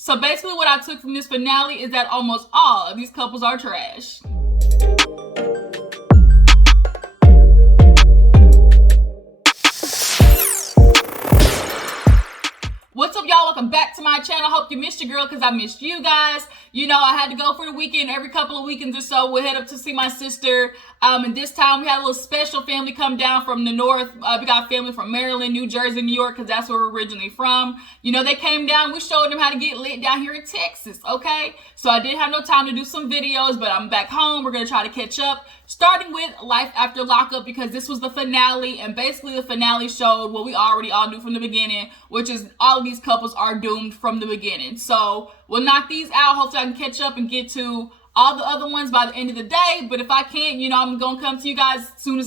So basically what I took from this finale is that almost all of these couples are trash. What's up, y'all? Welcome back to my channel. Hope you missed your girl because I missed you guys. You know, I had to go for the weekend. Every couple of weekends or so, we'll head up to see my sister. And this time we had a little special family come down from the north. We got family from Maryland, New Jersey, New York, because that's where we're originally from. You know, they came down. We showed them how to get lit down here in Texas, okay? So I didn't have no time to do some videos, but I'm back home. We're going to try to catch up. Starting with Life After Lockup, because this was the finale, and basically the finale showed what we already all knew from the beginning, which is all of these couples are doomed from the beginning. So we'll knock these out. Hopefully I can catch up and get to all the other ones by the end of the day. But if I can't, you know, I'm gonna come to you guys as soon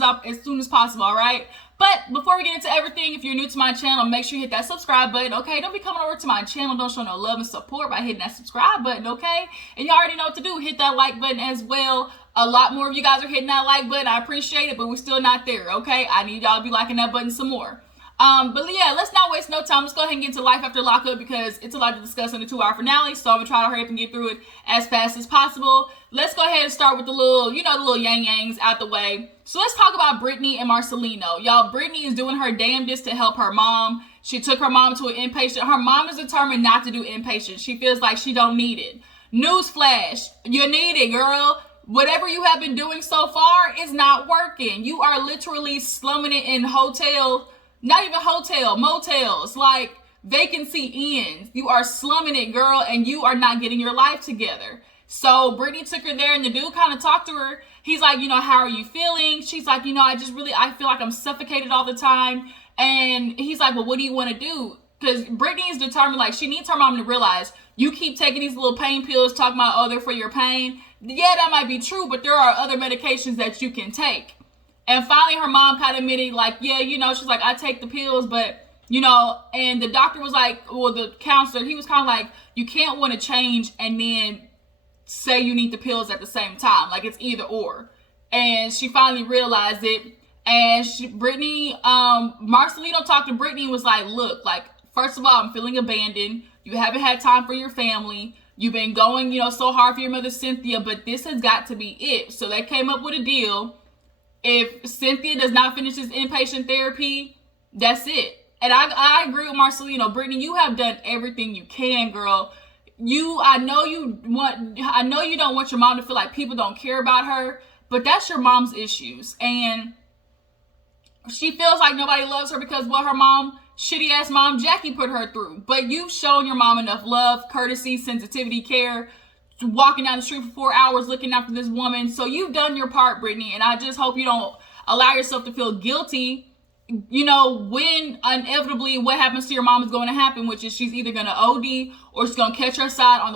as possible, all right? But before we get into everything, if you're new to my channel, make sure you hit that subscribe button, okay? Don't be coming over to my channel. Don't show no love and support by hitting that subscribe button, okay? And you already know what to do. Hit that like button as well. A lot more of you guys are hitting that like button. I appreciate it, but we're still not there, okay? I need y'all to be liking that button some more. But yeah, let's not waste no time. Let's go ahead and get into Life After Lockup because it's a lot to discuss in the 2-hour finale. So I'm gonna try to hurry up and get through it as fast as possible. Let's go ahead and start with the little, you know, the little yang-yangs out the way. So let's talk about Brittany and Marcelino. Y'all, Brittany is doing her damnedest to help her mom. She took her mom to an inpatient. Her mom is determined not to do inpatient. She feels like she don't need it. Newsflash, you need it, girl. Whatever you have been doing so far is not working. You are literally slumming it in not even motels, like vacancy inns. You are slumming it, girl, and you are not getting your life together. So Brittany took her there, and the dude kind of talked to her. He's like, you know, how are you feeling? She's like, you know, I feel like I'm suffocated all the time. And he's like, well, what do you want to do? Because Brittany is determined, like, she needs her mom to realize, you keep taking these little pain pills, talking about, oh, they're for your pain. Yeah, that might be true, but there are other medications that you can take. And finally, her mom kind of admitted, like, yeah, you know, she's like, I take the pills, but, you know, and the doctor was like, well, the counselor, he was kind of like, you can't want to change and then say you need the pills at the same time. Like, it's either or. And she finally realized it. And Marcelino talked to Brittany and was like, look, like, first of all, I'm feeling abandoned. You haven't had time for your family. You've been going, you know, so hard for your mother, Cynthia, but this has got to be it. So they came up with a deal. If Cynthia does not finish this inpatient therapy, that's it. And I agree with Marcelino. Brittany, you have done everything you can, girl. I know you don't want your mom to feel like people don't care about her, but that's your mom's issues. And she feels like nobody loves her because what her mom, shitty ass mom Jackie, put her through. But you've shown your mom enough love, courtesy, sensitivity, care, walking down the street for 4 hours looking after this woman. So you've done your part, Brittany, and I just hope you don't allow yourself to feel guilty, you know, when inevitably what happens to your mom is going to happen, which is she's either going to OD or she's going to catch herself on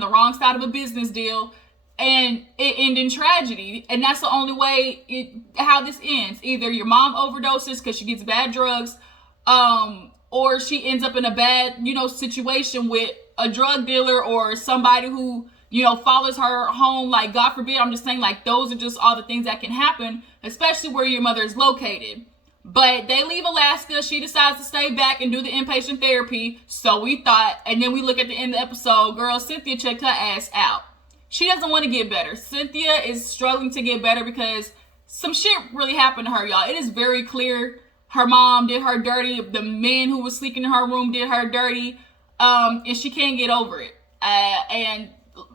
the wrong side of a business deal and it end in tragedy. And that's the only way how this ends. Either your mom overdoses because she gets bad drugs, or she ends up in a bad, you know, situation with a drug dealer or somebody who, you know, follows her home. Like, God forbid, I'm just saying, like, those are just all the things that can happen, especially where your mother is located. But they leave Alaska. She decides to stay back and do the inpatient therapy. So we thought, and then we look at the end of the episode, girl, Cynthia checked her ass out. She doesn't want to get better. Cynthia is struggling to get better because some shit really happened to her, y'all. It is very clear her mom did her dirty. The man who was sleeping in her room did her dirty. And she can't get over it. And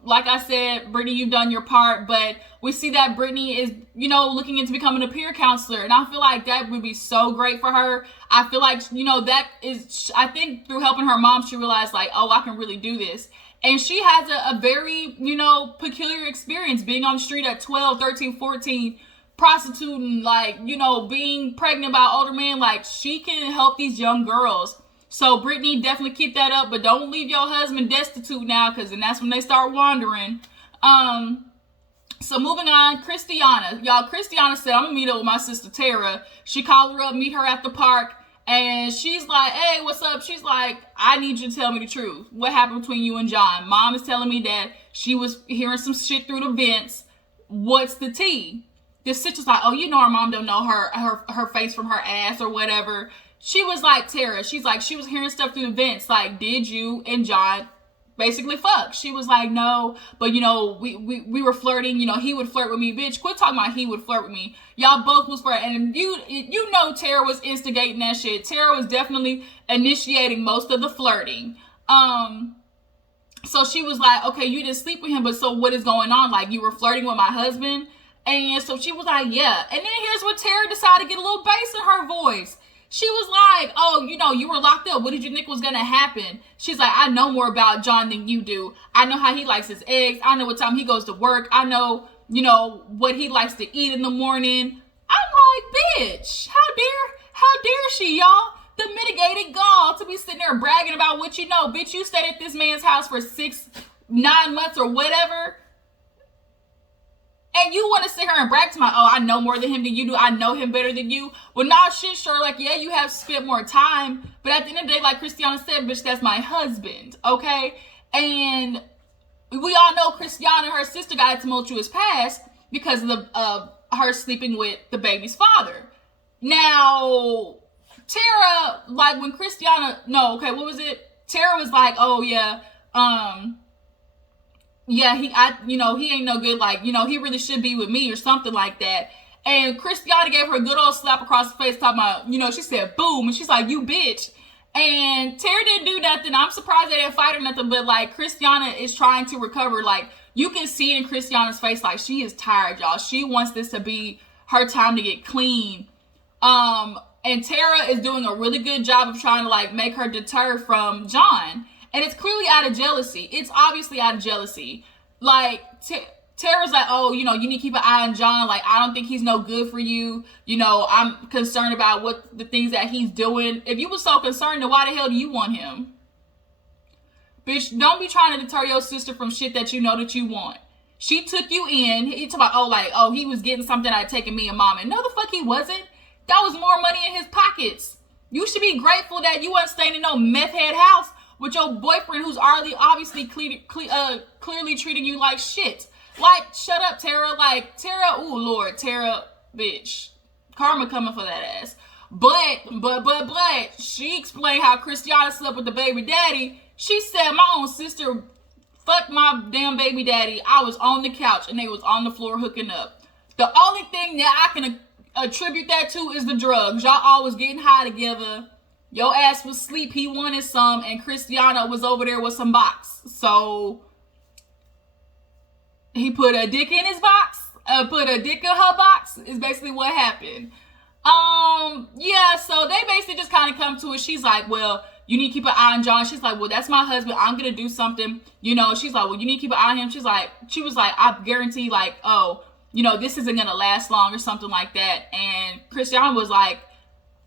like I said, Brittany, you've done your part, but we see that Brittany is, you know, looking into becoming a peer counselor. And I feel like that would be so great for her. I feel like, you know, I think through helping her mom, she realized like, oh, I can really do this. And she has a very, you know, peculiar experience being on the street at 12, 13, 14, prostituting, like, you know, being pregnant by older men. Like, she can help these young girls. So Brittany, definitely keep that up, but don't leave your husband destitute now, because then that's when they start wandering. So moving on, Kristianna. Y'all, Kristianna said, I'm gonna meet up with my sister Tara. She called her up, meet her at the park, and she's like, hey, what's up? She's like, I need you to tell me the truth. What happened between you and John? Mom is telling me that she was hearing some shit through the vents. What's the tea? This sister's like, oh, you know, our mom don't know her face from her ass or whatever. she was like, Tara, she's like, she was hearing stuff through the vents, like, did you and John basically fuck? She was like, no, but you know, we were flirting, you know, he would flirt with me. Bitch, quit talking about he would flirt with me. Y'all both was flirting, and you know Tara was instigating that shit. Tara was definitely initiating most of the flirting. So she was like, okay, you didn't sleep with him, but so what is going on? Like, you were flirting with my husband? And so she was like, yeah. And then here's where Tara decided to get a little bass in her voice. She was like, oh, you know, you were locked up. What did you think was going to happen? She's like, I know more about John than you do. I know how he likes his eggs. I know what time he goes to work. I know, you know, what he likes to eat in the morning. I'm like, bitch, how dare she, y'all? The mitigated gall to be sitting there bragging about what you know. Bitch, you stayed at this man's house for 9 months or whatever. And you want to sit here and brag to my, oh, I know more than him than you do. I know him better than you. Well, nah, shit, sure. Like, yeah, you have spent more time. But at the end of the day, like Kristianna said, bitch, that's my husband. Okay? And we all know Kristianna and her sister got a tumultuous past because of her sleeping with the baby's father. Now, Tara, like when Kristianna, no, okay, what was it? Tara was like, oh, yeah, yeah, he ain't no good, like, you know, he really should be with me or something like that. And Kristianna gave her a good old slap across the face, talking about, you know, she said, boom, and she's like, you bitch. And Tara didn't do nothing. I'm surprised they didn't fight or nothing, but, like, Kristianna is trying to recover. Like, you can see it in Kristianna's face, like, she is tired, y'all. She wants this to be her time to get clean. And Tara is doing a really good job of trying to, like, make her deter from John. And it's clearly out of jealousy. It's obviously out of jealousy. Like, Tara's like, oh, you know, you need to keep an eye on John. Like, I don't think he's no good for you. You know, I'm concerned about what the things that he's doing. If you were so concerned, then why the hell do you want him? Bitch, don't be trying to deter your sister from shit that you know that you want. She took you in. He talking about, oh, he was getting something out of taking me and mom. And no, the fuck he wasn't. That was more money in his pockets. You should be grateful that you wasn't staying in no meth head house with your boyfriend who's already obviously clearly treating you like shit. Like, shut up, Tara. Like, Tara, ooh, Lord, Tara, bitch. Karma coming for that ass. But, she explained how Kristianna slept with the baby daddy. She said, my own sister fucked my damn baby daddy. I was on the couch and they was on the floor hooking up. The only thing that I can attribute that to is the drugs. Y'all always getting high together. Your ass was asleep. He wanted some, and Kristianna was over there with some box. So he put a dick in his box. Put a dick in her box is basically what happened. Yeah. So they basically just kind of come to it. She's like, well, you need to keep an eye on John. She's like, well, that's my husband. I'm gonna do something. You know. She's like, well, you need to keep an eye on him. She was like, I guarantee, like, oh, you know, this isn't gonna last long or something like that. And Kristianna was like,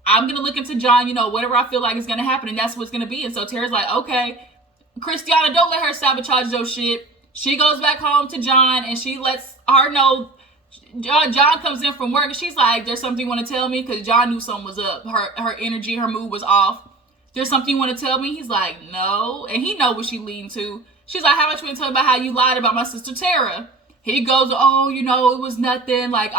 I'm going to look into John, you know, whatever I feel like is going to happen, and that's what's going to be. And so Tara's like, okay, Kristianna, don't let her sabotage your shit. She goes back home to John, and she lets her know. John comes in from work, and she's like, there's something you want to tell me? Because John knew something was up. Her energy, her mood was off. There's something you want to tell me? He's like, no. And he know what she leading to. She's like, how about you want to tell me about how you lied about my sister Tara? He goes, oh, you know, it was nothing. Like,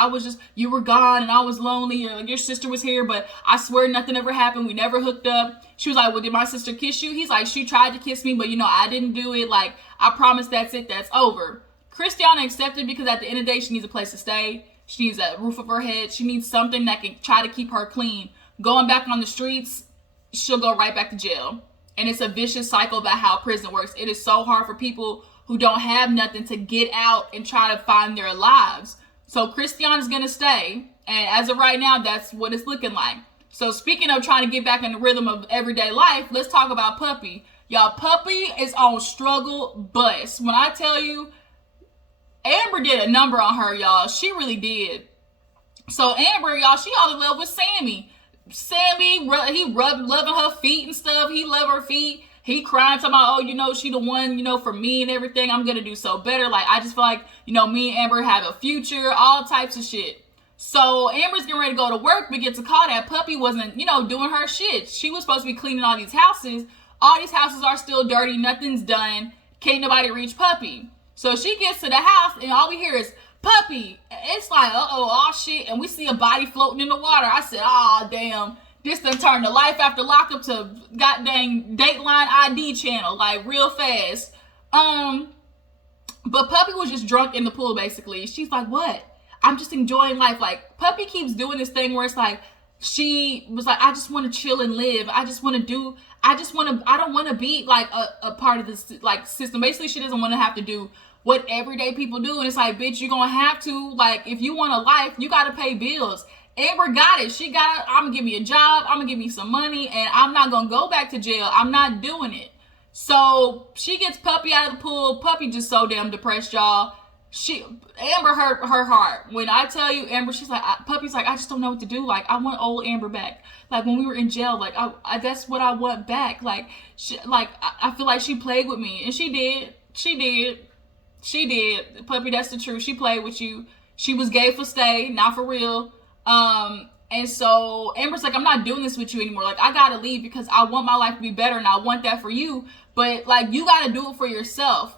you were gone and I was lonely. Or, like, your sister was here, but I swear nothing ever happened. We never hooked up. She was like, well, did my sister kiss you? He's like, she tried to kiss me, but, you know, I didn't do it. Like, I promise that's it. That's over. Kristianna accepted because at the end of the day, she needs a place to stay. She needs a roof over her head. She needs something that can try to keep her clean. Going back on the streets, she'll go right back to jail. And it's a vicious cycle about how prison works. It is so hard for people who don't have nothing to get out and try to find their lives. So Kristianna's gonna stay. And as of right now, that's what it's looking like. So speaking of trying to get back in the rhythm of everyday life, let's talk about Puppy. Y'all, Puppy is on struggle bus. When I tell you, Amber did a number on her, y'all. She really did. So Amber, y'all, she all in love with Sammy. Sammy, he loving her feet and stuff. He love her feet. He crying, talking about, oh, you know, she the one, you know, for me and everything. I'm going to do so better. Like, I just feel like, you know, me and Amber have a future, all types of shit. So Amber's getting ready to go to work, but gets a call that Puppy wasn't, you know, doing her shit. She was supposed to be cleaning all these houses. All these houses are still dirty. Nothing's done. Can't nobody reach Puppy. So she gets to the house and all we hear is, Puppy. It's like, oh shit. And we see a body floating in the water. I said, oh, damn. This done turned the Life After Lockup to goddamn Dateline ID channel, like real fast. But Puppy was just drunk in the pool, basically. She's like, what? I'm just enjoying life. Like, Puppy keeps doing this thing where it's like, she was like, I just want to chill and live. I don't want to be like a part of this like system. Basically, she doesn't want to have to do what everyday people do. And it's like, bitch, you're going to have to, like, if you want a life, you got to pay bills. Amber got it. She got it. I'm going to give me a job. I'm going to give me some money. And I'm not going to go back to jail. I'm not doing it. So she gets Puppy out of the pool. Puppy just so damn depressed, y'all. Amber hurt her heart. When I tell you, Amber, she's like, Puppy's like, I just don't know what to do. Like, I want old Amber back. Like, when we were in jail, like, I that's what I want back. Like, I feel like she played with me. And she did. Puppy, that's the truth. She played with you. She was gay for stay, not for real. And so Amber's like, I'm not doing this with you anymore. Like, I gotta leave because I want my life to be better and I want that for you. But, like, you gotta do it for yourself.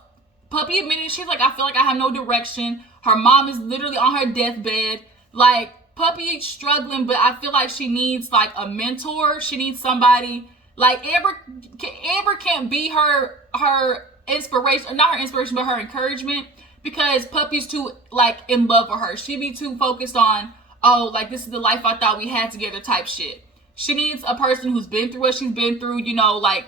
Puppy admitted, she's like, I feel like I have no direction. Her mom is literally on her deathbed. Like, Puppy struggling, but I feel like she needs, like, a mentor. She needs somebody. Like, Amber can't be her inspiration, not her inspiration, but her encouragement, because Puppy's too, like, in love with her. She be too focused on, oh, like, this is the life I thought we had together type shit. She needs a person who's been through what she's been through, you know, like,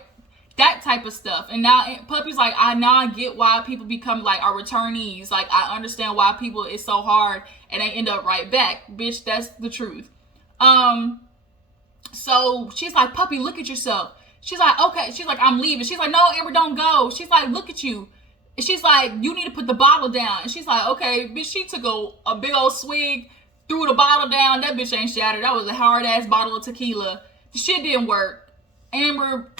that type of stuff. And now Puppy's like, I get why people become like our returnees. Like, I understand why people, it's so hard and they end up right back. Bitch, that's the truth. So she's like, Puppy, look at yourself. She's like, okay. She's like, I'm leaving. She's like, no, Amber, don't go. She's like, look at you. And she's like, you need to put the bottle down. And she's like, okay, bitch. She took a big old swig, threw the bottle down. That bitch ain't shattered. That was a hard ass bottle of tequila. The shit didn't work. Amber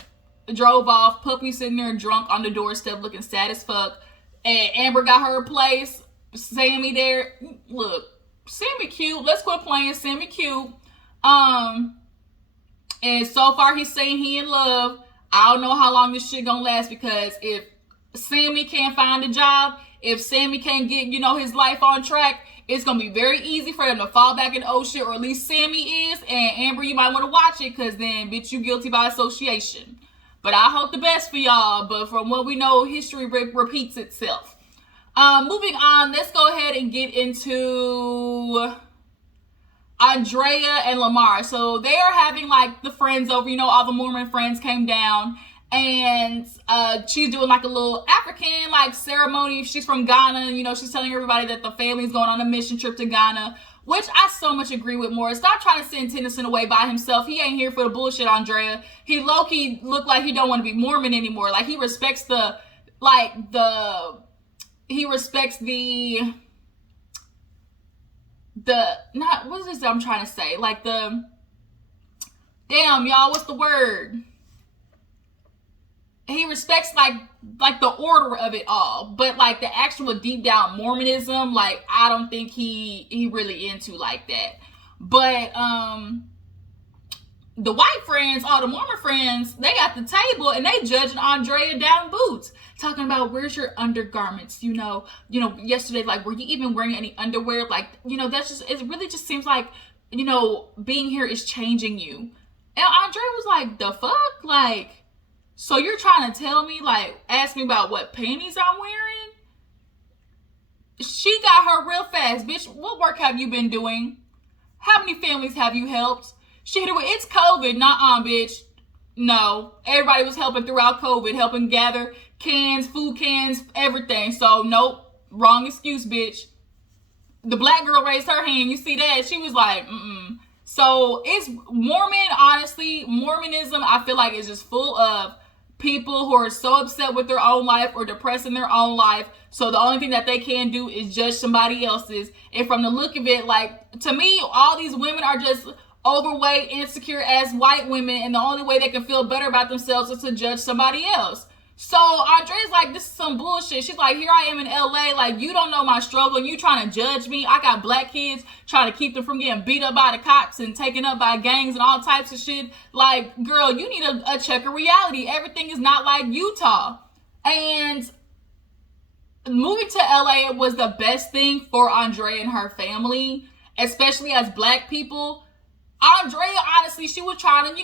drove off. Puppy sitting there drunk on the doorstep looking sad as fuck. And Amber got her place. Sammy there. Look, Sammy cute. Let's quit playing. Sammy cute. And so far he's saying he in love. I don't know how long this shit gonna last, because if Sammy can't find a job, if Sammy can't get, you know, his life on track, it's gonna be very easy for them to fall back in the old shit, or at least Sammy is. And Amber, you might want to watch it, because then, bitch, you guilty by association. But I hope the best for y'all. But from what we know, history repeats itself. Moving on, let's go ahead and get into Andrea and Lamar. So they are having like the friends over, you know, all the Mormon friends came down. And she's doing like a little African like ceremony. She's from Ghana, and you know, she's telling everybody that the family's going on a mission trip to Ghana, which I so much agree with more. Stop trying to send Tennyson away by himself. He ain't here for the bullshit, Andrea. He low-key look like he don't want to be Mormon anymore. Like, he respects not what is this I'm trying to say? Like damn, y'all, what's the word? He respects like the order of it all, but like the actual deep down Mormonism, like, I don't think he really into like that. But the white friends, all the Mormon friends, they at the table and they judging Andrea down boots, talking about, where's your undergarments? You know, yesterday, like, were you even wearing any underwear? Like, you know, that's just, it really just seems like, you know, being here is changing you. And Andrea was like, the fuck? Like, so you're trying to tell me, like, ask me about what panties I'm wearing? She got her real fast. Bitch, what work have you been doing? How many families have you helped? She hit her with, it's COVID. Nuh-uh, bitch. No. Everybody was helping throughout COVID, helping gather cans, food cans, everything. So, nope. Wrong excuse, bitch. The black girl raised her hand. You see that? She was like, So, it's Mormon, honestly. Mormonism, I feel like, is just full of people who are so upset with their own life or depressed in their own life. So the only thing that they can do is judge somebody else's. And from the look of it, like, to me, all these women are just overweight, insecure as white women. And the only way they can feel better about themselves is to judge somebody else. So Andrea's like, this is some bullshit. She's like, here I am in LA. Like, you don't know my struggle and you trying to judge me. I got black kids trying to keep them from getting beat up by the cops and taken up by gangs and all types of shit. Like, girl, you need a check of reality. Everything is not like Utah. And moving to LA was the best thing for Andrea and her family, especially as black people. Andrea, honestly, she was trying to,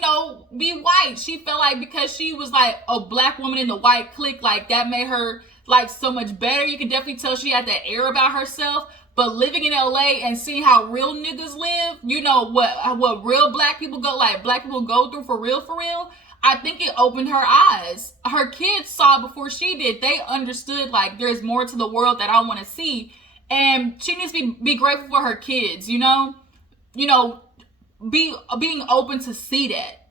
be white. She felt like because she was like a black woman in the white clique, like that made her like so much better. You can definitely tell she had that air about herself. But living in LA and seeing how real niggas live, what real black people go through for real, I think it opened her eyes. Her kids saw before she did. They understood like there's more to the world that I want to see. And she needs to be grateful for her kids, being open to see that.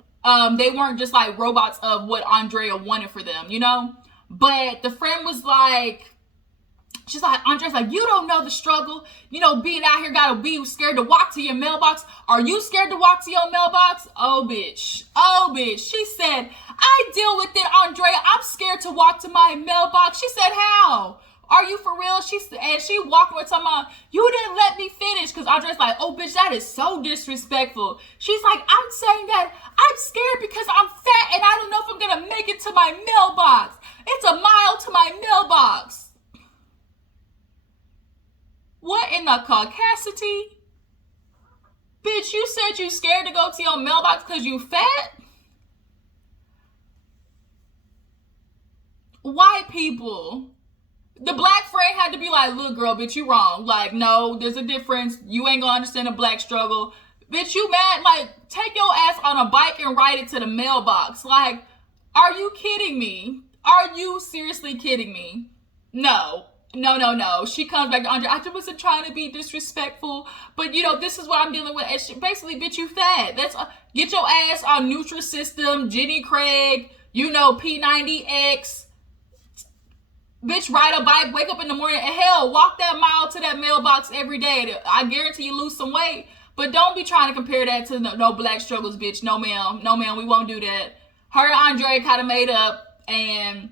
They weren't just like robots of what Andrea wanted for them, But the friend was like, she's like, Andrea's like, you don't know the struggle. Being out here gotta be scared to walk to your mailbox. Are you scared to walk to your mailbox? Oh, bitch. She said, I deal with it, Andrea. I'm scared to walk to my mailbox. She said, how? Are you for real? She walked away talking about, you didn't let me finish. Because Andrea's like, oh, bitch, that is so disrespectful. She's like, I'm saying that I'm scared because I'm fat and I don't know if I'm going to make it to my mailbox. It's a mile to my mailbox. What in the caucasity? Bitch, you said you scared to go to your mailbox because you fat? White people. The black friend had to be like, look, girl, bitch, you wrong. Like, no, there's a difference. You ain't gonna understand the black struggle. Bitch, you mad? Like, take your ass on a bike and ride it to the mailbox. Like, are you kidding me? Are you seriously kidding me? No. She comes back to Andrea. I just wasn't trying to be disrespectful, but this is what I'm dealing with. And basically, bitch, you fat. Get your ass on Nutrisystem, Jenny Craig, P90X. Bitch, ride a bike, wake up in the morning, and hell, walk that mile to that mailbox every day. I guarantee you lose some weight, but don't be trying to compare that to no black struggles, bitch. No, ma'am, we won't do that. Her and Andrea kind of made up, and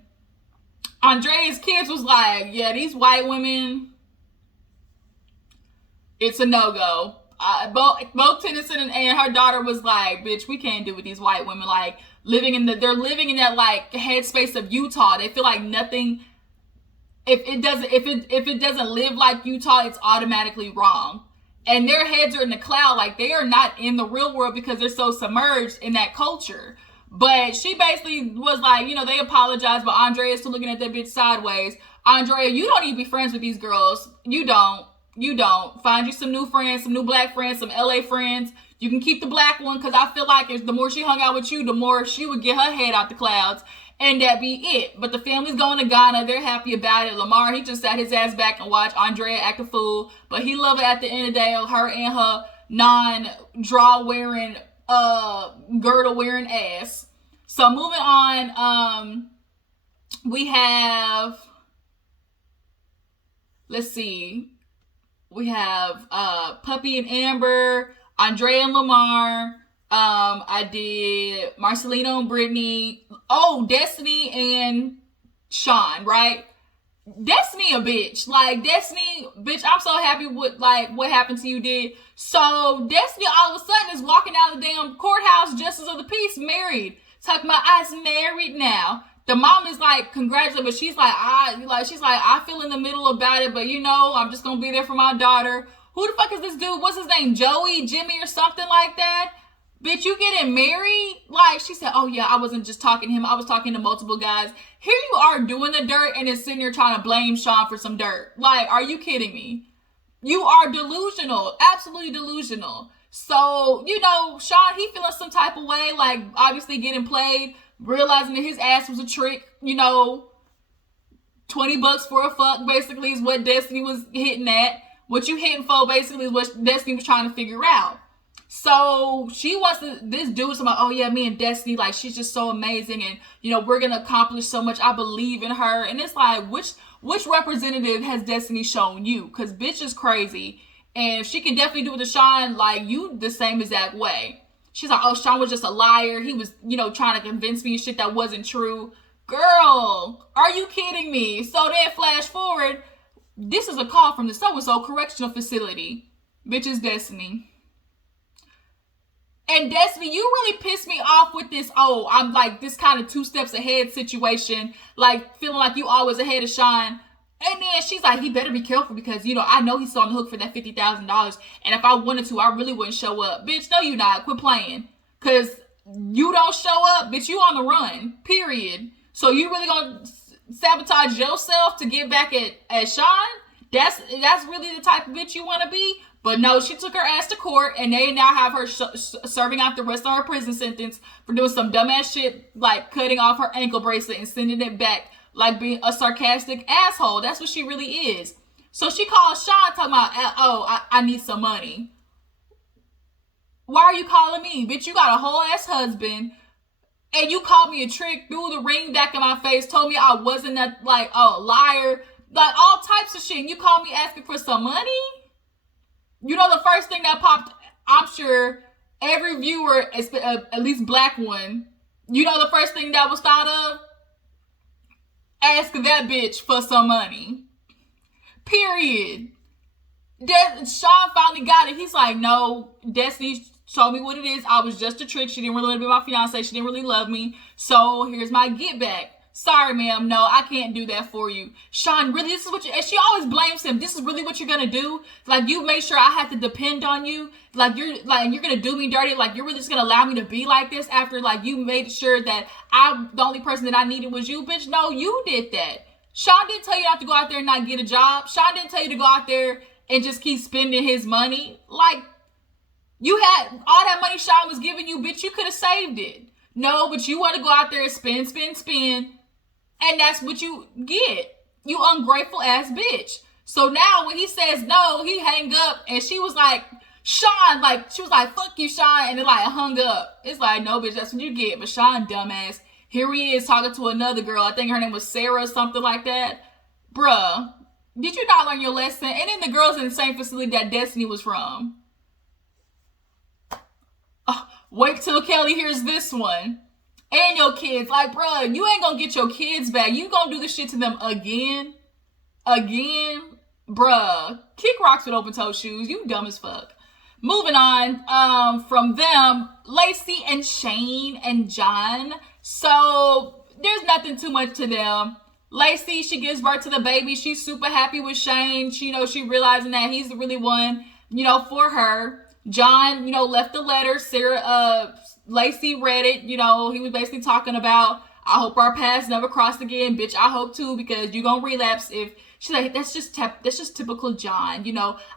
Andrea's kids was like, yeah, these white women, it's a no-go. Both Tennyson and her daughter was like, bitch, we can't do with these white women. Like, they're living in that like headspace of Utah. They feel like nothing, if it doesn't live like Utah, it's automatically wrong. And their heads are in the cloud. Like, they are not in the real world because they're so submerged in that culture. But she basically was like, they apologized, but Andrea is still looking at that bitch sideways. Andrea, you don't need to be friends with these girls. You don't. Find you some new friends, some new black friends, some LA friends. You can keep the black one, because I feel like the more she hung out with you, the more she would get her head out the clouds. And that be it. But the family's going to Ghana. They're happy about it. Lamar, he just sat his ass back and watched Andrea act a fool. But he loved it at the end of the day, her and her non-draw-wearing, girdle-wearing ass. So moving on, we have, let's see. We have Puppy and Amber, Andrea and Lamar. I did Marcelino and Brittany. Oh, Destiny and Shawn, right? Destiny a bitch. Like, Destiny, bitch, I'm so happy with, like, what happened to you did. So, Destiny all of a sudden is walking out of the damn courthouse, justice of the peace, married. Talking about, I's married now. The mom is like, congratulations, but she's like, I feel in the middle about it, but I'm just gonna be there for my daughter. Who the fuck is this dude? What's his name? Joey, Jimmy, or something like that? Bitch, you getting married? Like, she said, oh yeah, I wasn't just talking to him, I was talking to multiple guys. Here you are doing the dirt and then sitting there trying to blame Shawn for some dirt. Like, are you kidding me? You are delusional, absolutely delusional. So, Shawn, he feeling some type of way, like obviously getting played, realizing that his ass was a trick, $20 for a fuck, basically, is what Destiny was hitting at. What you hitting for, basically, is what Destiny was trying to figure out. So she wants this dude to, oh yeah, me and Destiny, like, she's just so amazing, and we're gonna accomplish so much. I believe in her. And it's like, which representative has Destiny shown you? Because bitch is crazy. And if she can definitely do it to Shawn, like, you the same exact way. She's like, oh, Shawn was just a liar. He was, trying to convince me of shit that wasn't true. Girl, are you kidding me? So then flash forward, this is a call from the so-and-so correctional facility. Bitch is Destiny. And Destiny, you really pissed me off with this, I'm like this kind of 2 steps ahead situation. Like, feeling like you always ahead of Shawn. And then she's like, he better be careful because, you know, I know he's still on the hook for that $50,000. And if I wanted to, I really wouldn't show up. Bitch, no, you not. Quit playing. Because you don't show up, bitch, you on the run. Period. So you really gonna sabotage yourself to get back at Shawn? That's really the type of bitch you want to be? But no, she took her ass to court, and they now have her serving out the rest of her prison sentence for doing some dumbass shit, like cutting off her ankle bracelet and sending it back, like being a sarcastic asshole. That's what she really is. So she calls Shawn talking about, oh, I need some money. Why are you calling me? Bitch, you got a whole ass husband, and you called me a trick, threw the ring back in my face, told me I wasn't a liar, like all types of shit, and you called me asking for some money? You know, the first thing that popped, I'm sure every viewer, at least black one, you know the first thing that was thought of? Ask that bitch for some money. Period. Shawn finally got it. He's like, no, Destiny told me what it is. I was just a trick. She didn't really want to be my fiance. She didn't really love me. So here's my get back. Sorry, ma'am. No, I can't do that for you. Shawn, really, this is what you... And she always blames him. This is really what you're going to do? Like, you made sure I had to depend on you? Like, you're going to do me dirty? Like, you're really just going to allow me to be like this after, like, you made sure that the only person that I needed was you? Bitch, no, you did that. Shawn didn't tell you not to go out there and not get a job. Shawn didn't tell you to go out there and just keep spending his money. Like, you had all that money Shawn was giving you, bitch, you could have saved it. No, but you want to go out there and spend. And that's what you get. You ungrateful ass bitch. So now when he says no, he hang up. And she was like, Shawn, like, she was like, fuck you, Shawn. And then like hung up. It's like, no, bitch, that's what you get. But Shawn, dumbass, here he is talking to another girl. I think her name was Sarah or something like that. Bruh, did you not learn your lesson? And then the girl's in the same facility that Destiny was from. Wait till Kelly hears this one. And your kids. Like, bruh, you ain't gonna get your kids back. You gonna do this shit to them again? Again? Bruh. Kick rocks with open-toed shoes. You dumb as fuck. Moving on. From them, Lacey and Shane and John. So, there's nothing too much to them. Lacey, she gives birth to the baby. She's super happy with Shane. She, she realizing that he's the really one, for her. John, left the letter. Lacey read it. He was basically talking about, I hope our paths never crossed again. Bitch, I hope too, because you're gonna relapse if... She's like, that's just typical John.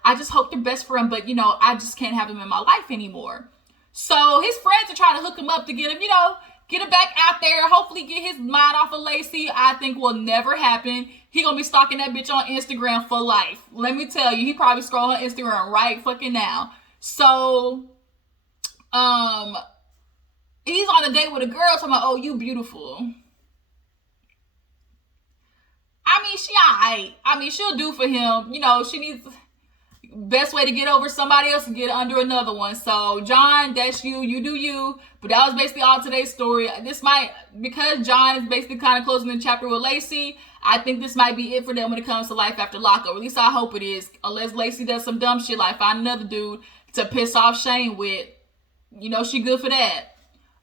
I just hope the best for him, but, I just can't have him in my life anymore. So his friends are trying to hook him up to get him, get him back out there. Hopefully get his mind off of Lacey. I think will never happen. He gonna be stalking that bitch on Instagram for life. Let me tell you, he probably scroll her Instagram right fucking now. So, he's on a date with a girl talking about, oh, you beautiful. I mean, she alright. I mean, she'll do for him. She needs... Best way to get over somebody else and get under another one. So, John, that's you. You do you. But that was basically all today's story. Because John is basically kind of closing the chapter with Lacey, I think this might be it for them when it comes to life after Lockup. Or at least I hope it is. Unless Lacey does some dumb shit like find another dude to piss off Shane with. She good for that.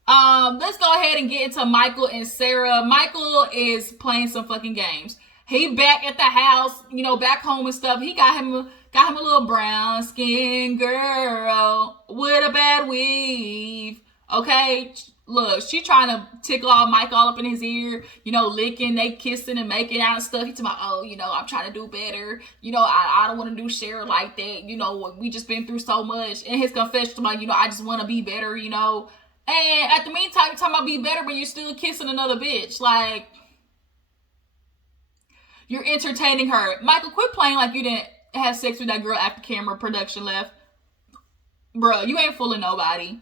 Let's go ahead and get into Michael and Sarah. Michael is playing some fucking games. He back at the house, back home and stuff. He got him a little brown skin girl with a bad weave. Okay, look, she trying to tickle Mike all up in his ear, licking, they kissing and making out and stuff. He talking about, oh, I'm trying to do better. I don't want to do Sarah like that. We just been through so much. And his confession about, I just want to be better, And at the meantime, you're talking about be better, but you're still kissing another bitch. Like, you're entertaining her. Michael, quit playing like you didn't have sex with that girl after camera production left. Bruh, you ain't fooling nobody.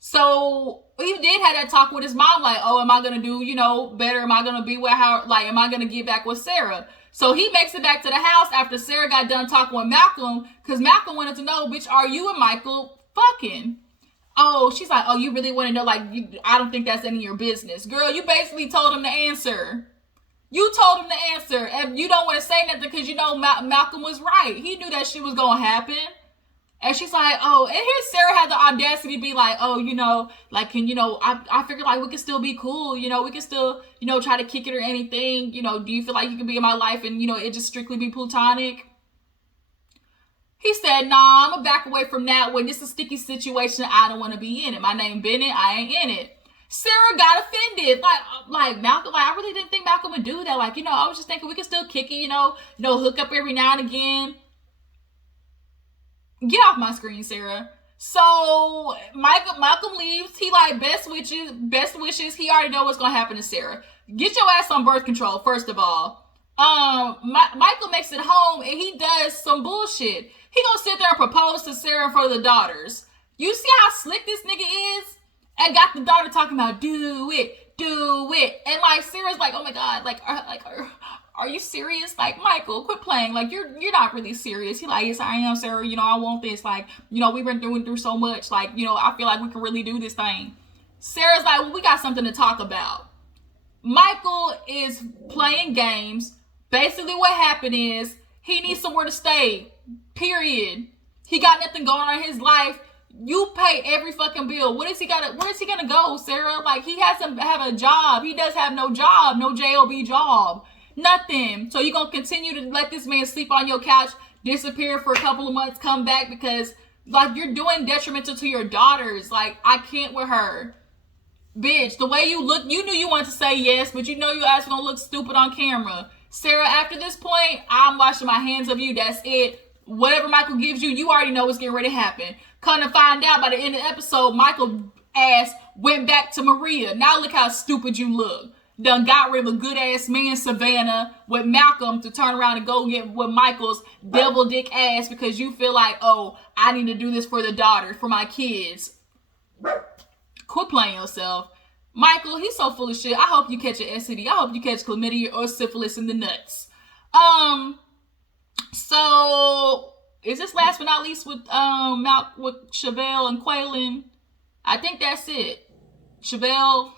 So, he did have that talk with his mom, like, oh, am I going to do, better? Am I going to be with her? Like, am I going to get back with Sarah? So, he makes it back to the house after Sarah got done talking with Malcolm, because Malcolm wanted to know, bitch, are you and Michael fucking? Oh, she's like, oh, you really want to know? Like, I don't think that's any of your business. Girl, you basically told him the answer. You told him the answer, and you don't want to say nothing because Malcolm was right. He knew that shit was going to happen. And she's like, oh, and here Sarah had the audacity to be like, oh, like, I figured like we could still be cool, we could still, try to kick it or anything, do you feel like you can be in my life and, it just strictly be platonic? He said, nah, I'm gonna back away from that when it's a sticky situation. I don't want to be in it. My name Bennett, I ain't in it. Sarah got offended. Like Malcolm, like, I really didn't think Malcolm would do that. Like, I was just thinking we could still kick it, hook up every now and again. Get off my screen, Sarah. So Malcolm leaves. He like best wishes. He already know what's gonna happen to Sarah. Get your ass on birth control, first of all. Michael makes it home and he does some bullshit. He gonna sit there and propose to Sarah in front of the daughters. You see how slick this nigga is? And got the daughter talking about do it. And like Sarah's like, oh my God, are you serious? Like, Michael, quit playing. Like, you're not really serious. He like, yes, I am, Sarah. I want this. Like, we've been through so much. Like, I feel like we can really do this thing. Sarah's like, well, we got something to talk about. Michael is playing games. Basically what happened is he needs somewhere to stay. Period. He got nothing going on in his life. You pay every fucking bill. Where is he gonna go, Sarah? Like, he hasn't have a job. He does have no job, no job job. Nothing. So you're going to continue to let this man sleep on your couch, disappear for a couple of months, come back because, like, you're doing detrimental to your daughters. Like, I can't with her. Bitch, the way you look, you knew you wanted to say yes, but you know your ass going to look stupid on camera. Sarah, after this point, I'm washing my hands of you. That's it. Whatever Michael gives you, you already know what's getting ready to happen. Come to find out by the end of the episode, Michael's ass went back to Maria. Now look how stupid you look. Done got rid of a good ass man, Savannah, with Malcolm to turn around and go get with Michael's devil dick ass because you feel like, oh, I need to do this for the daughter, for my kids. Quit playing yourself. Michael, he's so full of shit. I hope you catch an STD. I hope you catch chlamydia or syphilis in the nuts. So is this last but not least with with Shavel and Quaylon? I think that's it. Shavel.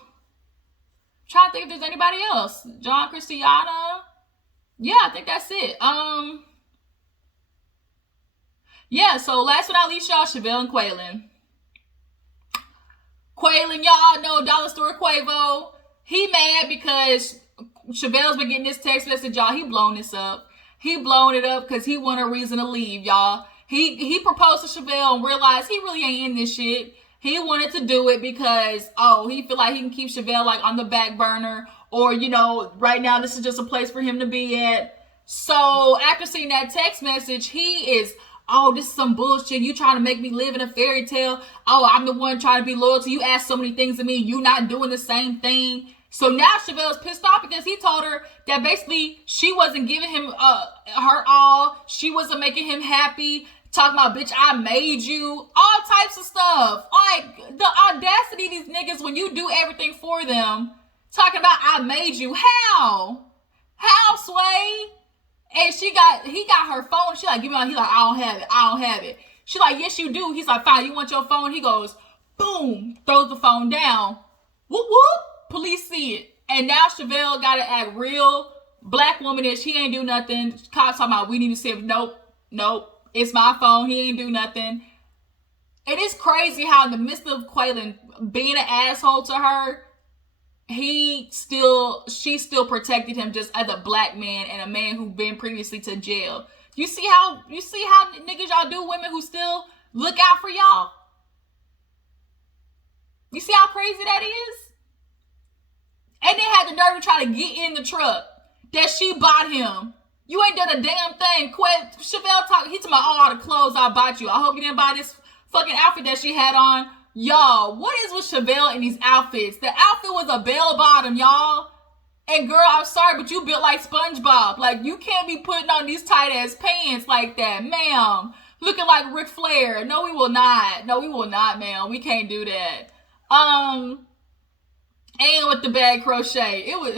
Trying to think if there's anybody else. John, Kristianna. Yeah, I think that's it. Yeah, so last but not least, y'all, Shavel and Quaylon. Quaylon, y'all know Dollar Store Quavo. He mad because Shavel's been getting this text message, y'all. He blown this up. He blown it up because he want a reason to leave, y'all. He proposed to Shavel and realized he really ain't in this shit. He wanted to do it because, he feel like he can keep Shavel like on the back burner, or, right now this is just a place for him to be at. So after seeing that text message, he is, this is some bullshit. You trying to make me live in a fairy tale. I'm the one trying to be loyal to you. Ask so many things of me. You not doing the same thing. So now Shavel's pissed off because he told her that basically she wasn't giving him her all. She wasn't making him happy. Talking about, bitch, I made you. All types of stuff. Like, the audacity of these niggas when you do everything for them. Talking about, I made you. How? How, Sway? And he got her phone. She like, give me on. He like, I don't have it. She like, yes, you do. He's like, fine, you want your phone? He goes, boom, throws the phone down. Whoop, whoop. Police see it. And now Shavel got to act real black womanish. He ain't do nothing. Cops talking about, we need to see him. Nope. It's my phone. He ain't do nothing. It is crazy how in the midst of Quaylon being an asshole to her, she still protected him just as a black man and a man who been previously to jail. You see how niggas y'all do, women who still look out for y'all? You see how crazy that is? And they had the nerve to try to get in the truck that she bought him. You ain't done a damn thing. Shavel talk. He told me, all the clothes I bought you. I hope you didn't buy this fucking outfit that she had on. Y'all, what is with Shavel in these outfits? The outfit was a bell bottom, y'all. And girl, I'm sorry, but you built like SpongeBob. Like, you can't be putting on these tight ass pants like that, ma'am. Looking like Ric Flair. No, we will not. No, we will not, ma'am. We can't do that. And with the bag crochet, it was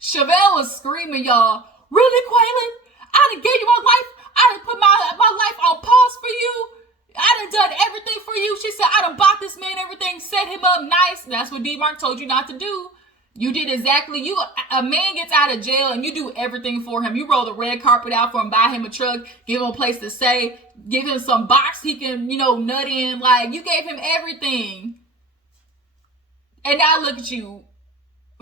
Shavel was screaming, y'all. Really, Quaylon? I done gave you my life. I done put my life on pause for you. I done done everything for you. She said, I done bought this man everything, set him up nice. That's what D-Mark told you not to do. You did exactly, a man gets out of jail and you do everything for him. You roll the red carpet out for him, buy him a truck, give him a place to stay, give him some box he can, nut in. Like, you gave him everything. And now look at you,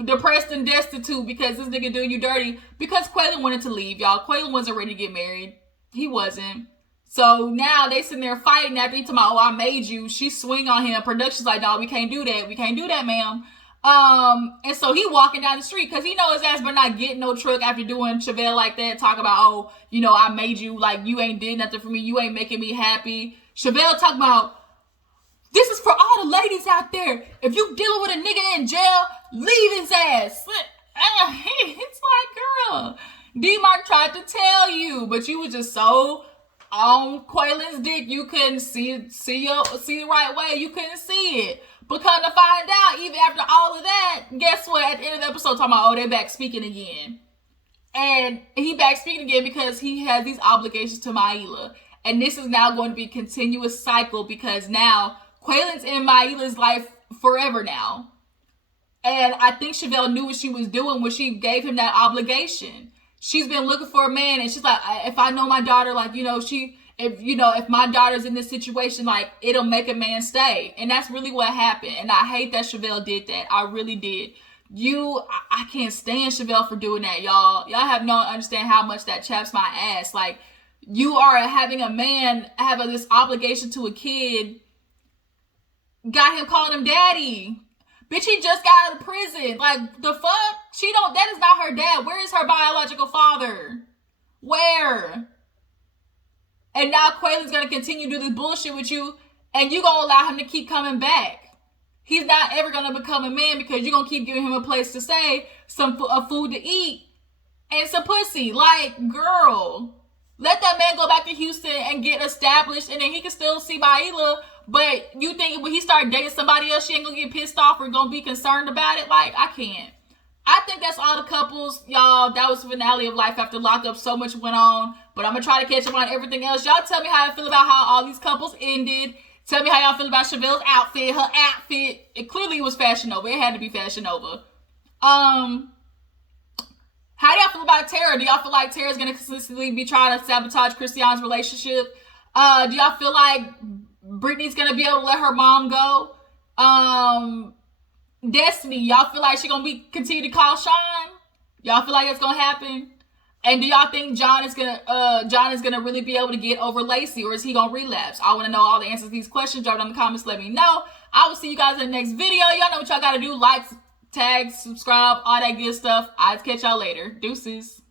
depressed and destitute because this nigga doing you dirty. Because Quaylon wanted to leave, y'all. Quaylon wasn't ready to get married. He wasn't. So now they sitting there fighting after he talking about, oh, I made you. She swing on him. Production's like, no, we can't do that. We can't do that, ma'am. And so he walking down the street because he know his ass but not getting no truck after doing Shavel like that. Talk about, oh, I made you, like, you ain't did nothing for me. You ain't making me happy. Shavel talk about, this is for all the ladies out there. If you dealing with a nigga in jail, leave his ass. It's like, girl, D-Mark tried to tell you, but you was just so on Quaylon's dick, you couldn't see the right way. You couldn't see it. But come to find out, even after all of that, guess what? At the end of the episode, talking about, oh, they back speaking again. And he back speaking again because he has these obligations to Maila. And this is now going to be a continuous cycle because now Quaylon's in Maila's life forever now. And I think Shavel knew what she was doing when she gave him that obligation. She's been looking for a man, and she's like, if I know my daughter, like, if my daughter's in this situation, like, it'll make a man stay. And that's really what happened. And I hate that Shavel did that. I really did. I can't stand Shavel for doing that, y'all. Y'all have no understand how much that chaps my ass. Like, you are having a man having this obligation to a kid, got him calling him daddy. Bitch, he just got out of prison. Like, the fuck? That is not her dad. Where is her biological father? Where? And now Quaylon's going to continue to do this bullshit with you, and you going to allow him to keep coming back. He's not ever going to become a man because you're going to keep giving him a place to stay, a food to eat, and some pussy. Like, girl, let that man go back to Houston and get established, and then he can still see Maila. But you think when he start dating somebody else, she ain't going to get pissed off or going to be concerned about it? Like, I can't. I think that's all the couples, y'all. That was the finale of Life After Lockup. So much went on, but I'm going to try to catch up on everything else. Y'all tell me how I feel about how all these couples ended. Tell me how y'all feel about Shavel's outfit, her outfit. It clearly was Fashion Nova. It had to be Fashion Nova. How do y'all feel about Tara? Do y'all feel like Tara's going to consistently be trying to sabotage Kristianna's relationship? Do y'all feel like Brittany's going to be able to let her mom go? Destiny, y'all feel like she's going to continue to call Shawn? Y'all feel like that's going to happen? And do y'all think John is gonna really be able to get over Lacey, or is he gonna relapse? I want to know all the answers to these questions. Drop it in the comments. Let me know. I will see you guys in the next video. Y'all know what y'all gotta do. Like, tag, subscribe, all that good stuff. I'll catch y'all later. Deuces.